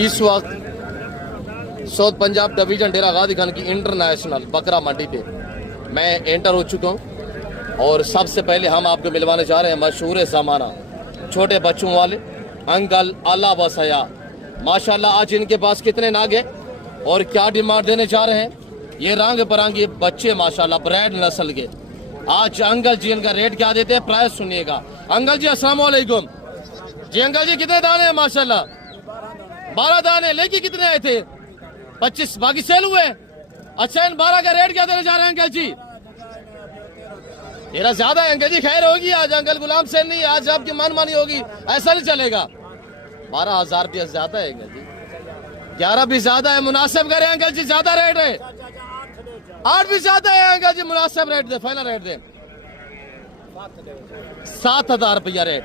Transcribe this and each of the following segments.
इस वक्त south Punjab division डेरा गाजी खान की इंटरनेशनल बकरा मंडी पे मैं एंटर हो चुका हूँ और सबसे पहले हम आपको मिलवाने जा रहे हैं मशहूर ज़माना छोटे बच्चों वाले अंकल अल्लाह बसया। माशाल्लाह आज इनके पास कितने नाग हैं और क्या डिमांड देने जा रहे हैं। ये रंग बिरंगे बच्चे माशाल्लाह ब्रांड नस्ल के। आज अंकल जी इनका रेट क्या देते हैं, प्राइस सुनिएगा। अंकल जी अस्सलाम वालेकुम। जी अंकल जी कितने दाने हैं माशाल्लाह? 12 दाने। लेके कितने आए थे? 25। बाकी सेल हुए? अच्छा इन 12 का रेट क्या देने जा रहे हैं अंकल जी? मेरा ज्यादा है अंकल जी। खैर होगी आज, अंकल गुलाम सेल नहीं, आज आपकी मनमानी होगी, ऐसा नहीं चलेगा। 12,000 रुपया ज्यादा है अंकल जी। 11 भी ज्यादा है, मुनासिब करें अंकल जी, ज्यादा रेट है। 8 भी ज्यादा है अंकल जी, मुनासिब रेट दे, फाइनल रेट दे। 7,000 रुपया रेट।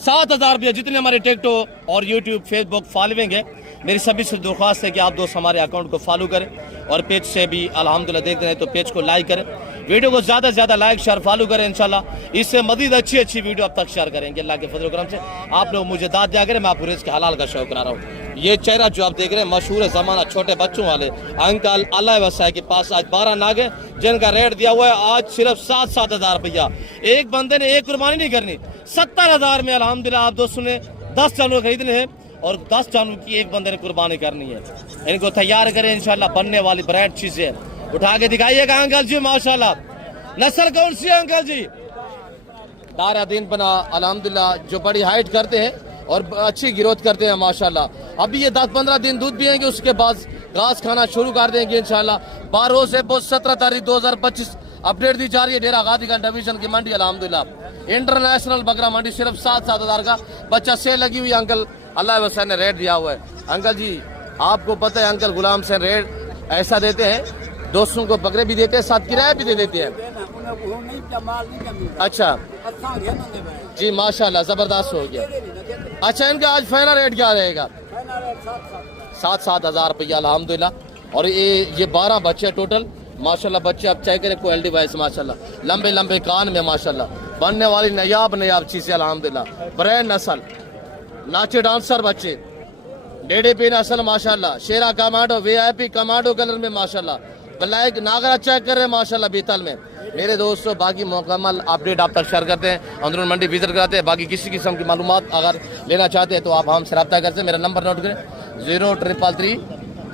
7,000 रुपया। जितने हमारे टिकटॉक और यूट्यूब फेसबुक फॉलोइंग है, मेरी सभी से दरख्वास्त है कि आप दोस्त हमारे अकाउंट को फॉलो करें और पेज से भी अल्हम्दुलिल्लाह देख रहे हैं तो पेज को लाइक करें, वीडियो को ज्यादा से ज्यादा लाइक शेयर फॉलो करें। इंशाल्लाह इससे मजीद अच्छी वीडियो अब तक शेयर करेंगे अल्लाह के फजल करम से। आप लोग मुझे दाद दिया करें, मैं आपको रिज़्क़ हलाल का शौक करा रहा हूँ। ये चेहरा जो आप देख रहे हैं मशहूर ज़माना छोटे बच्चों वाले अंकल अल्लाह वसाय के पास आज 12 नाग है जिनका रेट दिया हुआ है आज सिर्फ 7,000 रुपया। एक बंदे ने एक कुर्बानी नहीं करनी, 70,000 में अल्हम्दुलिल्लाह आप दोस्तों ने 10 जानवर खरीदने हैं और 10 जानवर की एक बंदे ने कुर्बानी करनी है। इनको तैयार करें इंशाल्लाह, बनने वाली ब्रांड चीजें उठा के दिखाइएगा अंकल जी। माशाल्लाह नस्ल कौन सी है अंकल जी? दारा दिन बना अल्हम्दुलिल्लाह, जो बड़ी हाइट करते हैं और अच्छी ग्रोथ करते हैं माशाल्लाह। अभी ये 10-15 दिन दूध पिएंगे, उसके बाद घास खाना शुरू कर देंगे इंशाल्लाह। 12 से 17 तारीख 2025 अपडेट दी जा रही है डेरा गाजी खान डिवीजन की मंडी अल्हम्दुलिल्लाह इंटरनेशनल बकरा मंडी। सिर्फ 7,000 का बच्चा सेल लगी हुई अंकल अल्लाह वसैन ने रेट दिया हुआ है। अंकल जी आपको पता है अंकल गुलाम से रेट ऐसा देते हैं, दोस्तों को बकरे भी देते हैं, साथ किराया भी दे देते हैं। अच्छा जी माशाल्लाह जबरदस्त हो गया। अच्छा इनका आज फाइनल रेट क्या रहेगा? 7,000 रुपया अल्हम्दुलिल्लाह। और ये 12 बच्चे टोटल माशाल्लाह। बच्चे आप चेक करें क्वालिटी वाइज माशाल्लाह, लंबे लंबे कान में माशाल्लाह, बनने वाली नयाब चीजें अल्हम्दुलिल्लाह। ब्रांड नस्ल नाचे डांसर बच्चे, डेढ़े पे नस्ल माशाल्लाह। शेरा कमांडो VIP कमांडो कलर में माशाल्लाह। ब्लैक नागरा चेक कर रहे हैं माशाल्लाह बीतल में। मेरे दोस्तों बाकी मुकम्मल अपडेट आप तक शेयर करते हैं, अंदरून मंडी विजिट कराते हैं। बाकी किसी किस्म की मालूमात अगर लेना चाहते हैं तो आप हमसे रब्ता करते हैं। मेरा नंबर नोट करें 0333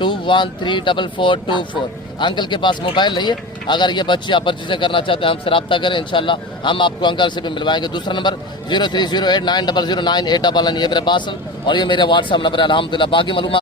2134424। अंकल के पास मोबाइल नहीं है, अगर ये बच्चे आप परचेज करना चाहते हैं हमसे रब्ता करें, इंशाल्लाह हम आपको अंकल से भी मिलवाएंगे। दूसरा नंबर 0308900989 ये मेरा बासन और ये मेरे व्हाट्सएप नंबर है अल्हम्दुलिल्लाह। बाकी मालूमात